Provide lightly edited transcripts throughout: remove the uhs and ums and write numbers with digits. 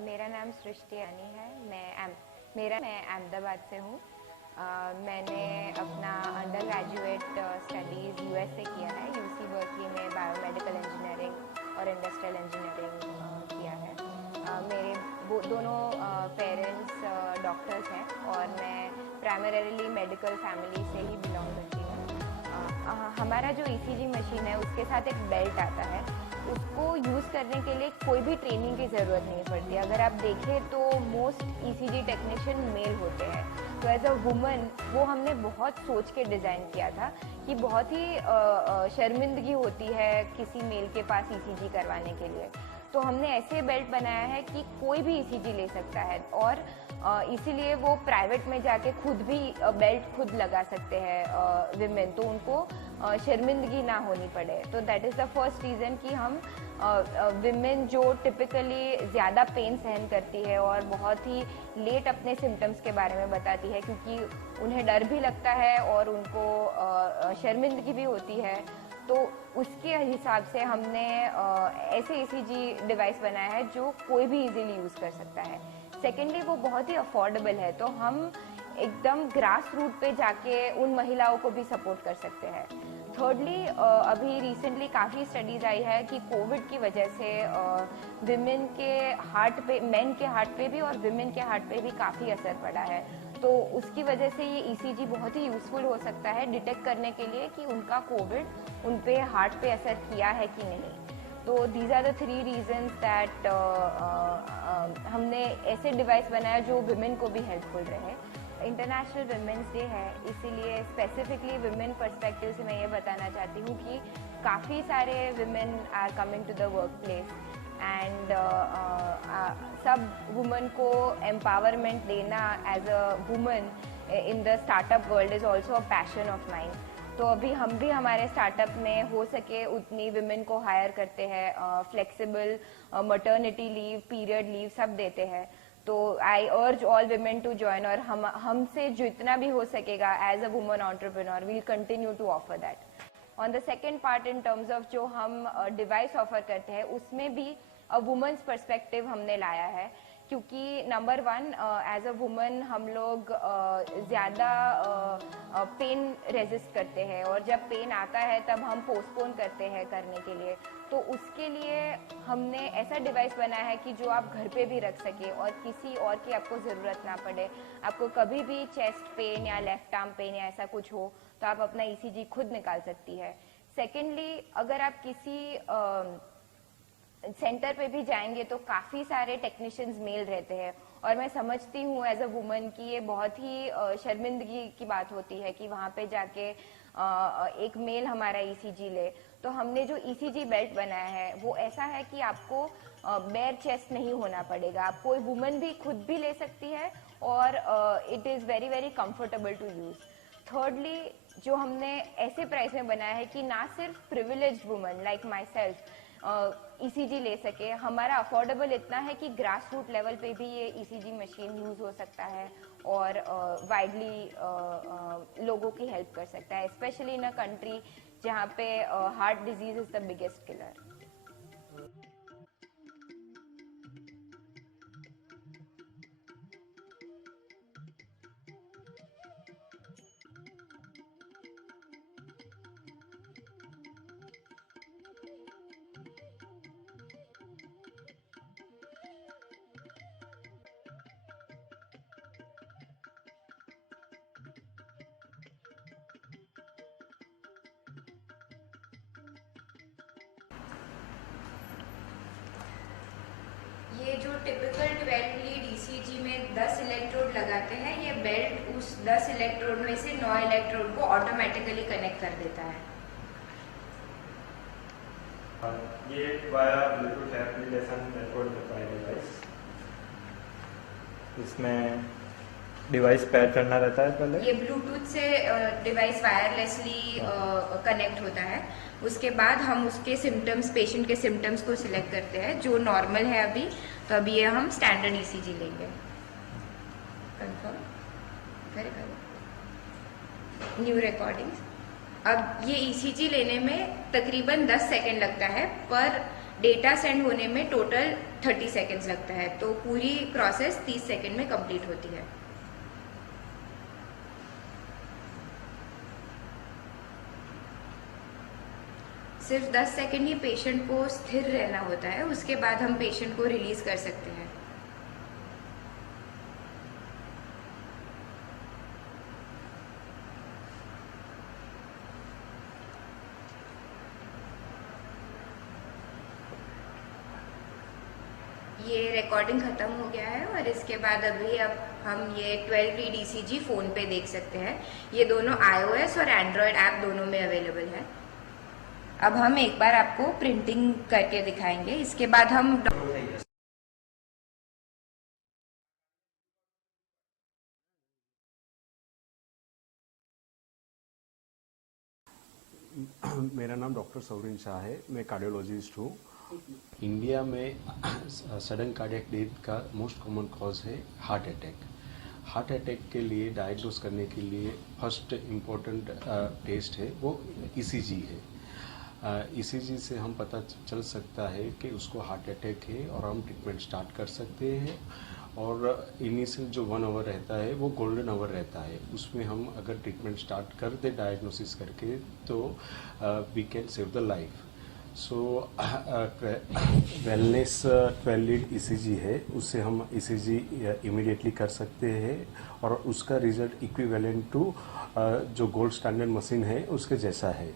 मेरा नाम सृष्टि यानी है। मैं अहमदाबाद से हूँ। मैंने अपना अंडर ग्रेजुएट स्टडीज़ यूएस से किया है। यूसी बर्कली में बायोमेडिकल इंजीनियरिंग और इंडस्ट्रियल इंजीनियरिंग किया है। मेरे दोनों पेरेंट्स डॉक्टर्स हैं और मैं प्राइमरीली मेडिकल फैमिली से ही बिलोंग करती हूँ। हमारा जो ईसीजी मशीन है उसके साथ एक बेल्ट आता है। उसको यूज़ करने के लिए कोई भी ट्रेनिंग की ज़रूरत नहीं पड़ती। अगर आप देखें तो मोस्ट ईसीजी टेक्नीशियन मेल होते हैं। तो एज अ वुमन वो हमने बहुत सोच के डिज़ाइन किया था कि बहुत ही शर्मिंदगी होती है किसी मेल के पास ईसीजी करवाने के लिए। तो हमने ऐसे बेल्ट बनाया है कि कोई भी ईसीजी ले सकता है और इसीलिए वो प्राइवेट में जाके खुद भी बेल्ट खुद लगा सकते हैं विमेन, तो उनको शर्मिंदगी ना होनी पड़े। तो that is the first reason कि हम विमेन जो टिपिकली ज़्यादा पेन सहन करती है और बहुत ही लेट अपने सिम्टम्स के बारे में बताती है क्योंकि उन्हें डर भी लगता है और उनको शर्मिंदगी भी होती है, तो उसके हिसाब से हमने ऐसे ईसीजी डिवाइस बनाया है जो कोई भी इजीली यूज़ कर सकता है। सेकेंडली वो बहुत ही अफोर्डेबल है, तो हम एकदम ग्रास रूट पे जाके उन महिलाओं को भी सपोर्ट कर सकते हैं। थर्डली अभी रिसेंटली काफ़ी स्टडीज़ आई है कि कोविड की वजह से विमेन के हार्ट पे, मेन के हार्ट पे भी और विमेन के हार्ट पे भी काफ़ी असर पड़ा है। तो उसकी वजह से ये ईसीजी बहुत ही यूज़फुल हो सकता है डिटेक्ट करने के लिए कि उनका कोविड उन पे हार्ट पे असर किया है कि नहीं। तो these are the 3 reasons that हमने ऐसे डिवाइस बनाया जो विमेन को भी हेल्पफुल रहे। इंटरनेशनल विमेंस डे है, इसीलिए स्पेसिफिकली विमेन पर्सपेक्टिव से मैं ये बताना चाहती हूँ कि काफ़ी सारे women are coming to the work place and सब वुमन को एम्पावरमेंट देना as a woman in the startup world is also a passion of mind. तो अभी हम भी हमारे स्टार्टअप में हो सके उतनी विमेन को हायर करते हैं, flexible maternity leave, period leave सब देते हैं। तो आई अर्ज ऑल विमेन टू ज्वाइन और हमसे जितना भी हो सकेगा as a woman entrepreneur will continue to offer that. On the second part in terms of जो हम डिवाइस ऑफर करते हैं उसमें भी वुमेन्स पर्सपेक्टिव हमने लाया है, क्योंकि नंबर 1 एज अ वुमन हम लोग ज़्यादा पेन रेजिस्ट करते हैं और जब पेन आता है तब हम पोस्टपोन करते हैं करने के लिए। तो उसके लिए हमने ऐसा डिवाइस बनाया है कि जो आप घर पे भी रख सके और किसी और की आपको ज़रूरत ना पड़े। आपको कभी भी चेस्ट पेन या लेफ्ट आर्म पेन या ऐसा कुछ हो तो आप अपना ईसीजी खुद निकाल सकती है। सेकेंडली अगर आप किसी सेंटर पे भी जाएंगे तो काफ़ी सारे टेक्नीशियंस मेल रहते हैं और मैं समझती हूँ एज अ वुमन कि ये बहुत ही शर्मिंदगी की बात होती है कि वहाँ पे जाके एक मेल हमारा ईसीजी ले। तो हमने जो ईसीजी बेल्ट बनाया है वो ऐसा है कि आपको बेयर चेस्ट नहीं होना पड़ेगा, आप कोई वुमन भी खुद भी ले सकती है और it is very very comfortable to use. Thirdly जो हमने ऐसे प्राइस में बनाया है कि ना सिर्फ privileged woman like my self ECG ले सके। हमारा अफोर्डेबल इतना है कि ग्रास रूट लेवल पे भी ये ईसीजी मशीन यूज़ हो सकता है और वाइडली लोगों की हेल्प कर सकता है, स्पेशली इन अ कंट्री जहाँ पे heart disease is the biggest killer. ये जो टिपिकल 12 लीड ईसीजी में 10 इलेक्ट्रोड लगाते हैं, ये बेल्ट उस 10 इलेक्ट्रोड में से 9 इलेक्ट्रोड को ऑटोमेटिकली कनेक्ट कर देता है। ये वाया ब्लूटूथ एप्लीकेशन नेटवर्क होता है डिवाइस। इसमें डिवाइस पेयर करना रहता है पहले। ये ब्लूटूथ से डिवाइस वायरलेसली कनेक्ट होता है। उसके बाद हम उसके सिम्टम्स, पेशेंट के सिम्टम्स को सिलेक्ट करते हैं जो नॉर्मल है अभी, तो अभी ये हम स्टैंडर्ड ईसीजी लेंगे। Confirm, very new recordings. अब ये ईसीजी लेने में तकरीबन 10 सेकेंड लगता है, पर डेटा सेंड होने में टोटल 30 सेकेंड्स लगता है, तो पूरी प्रोसेस 30 सेकेंड में कंप्लीट होती है। सिर्फ 10 सेकेंड ही पेशेंट को स्थिर रहना होता है, उसके बाद हम पेशेंट को रिलीज कर सकते हैं। ये रिकॉर्डिंग ख़त्म हो गया है और इसके बाद अभी अब हम ये 12 रीड ECG फ़ोन पे देख सकते हैं। ये दोनों iOS और एंड्रॉयड ऐप दोनों में अवेलेबल है। अब हम एक बार आपको प्रिंटिंग करके दिखाएंगे, इसके बाद हम मेरा नाम डॉक्टर सौरिन शाह है, मैं कार्डियोलॉजिस्ट हूँ। इंडिया में सडन कार्डियक डेथ का मोस्ट कॉमन कॉज है हार्ट अटैक। हार्ट अटैक के लिए डायग्नोस करने के लिए फर्स्ट इम्पोर्टेंट टेस्ट है वो ECG है। ECG से हम पता चल सकता है कि उसको हार्ट अटैक है और हम ट्रीटमेंट स्टार्ट कर सकते हैं। और इनिशियल जो 1 आवर रहता है वो गोल्डन आवर रहता है, उसमें हम अगर ट्रीटमेंट स्टार्ट कर दे डायग्नोसिस करके तो we can save the life. So wellness 12 lead ECG है, उससे हम ECG इमीडिएटली कर सकते हैं और उसका रिजल्ट इक्विवेलेंट टू जो गोल्ड स्टैंडर्ड मशीन है उसके जैसा है।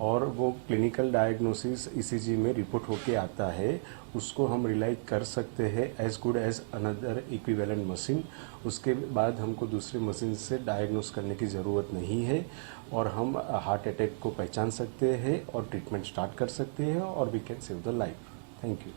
और वो क्लिनिकल डायग्नोसिस ECG में रिपोर्ट होके आता है, उसको हम रिलाई कर सकते हैं as good as another equivalent machine. उसके बाद हमको दूसरे मशीन से डायग्नोस करने की ज़रूरत नहीं है और हम हार्ट अटैक को पहचान सकते हैं और ट्रीटमेंट स्टार्ट कर सकते हैं और we can save the life. Thank you.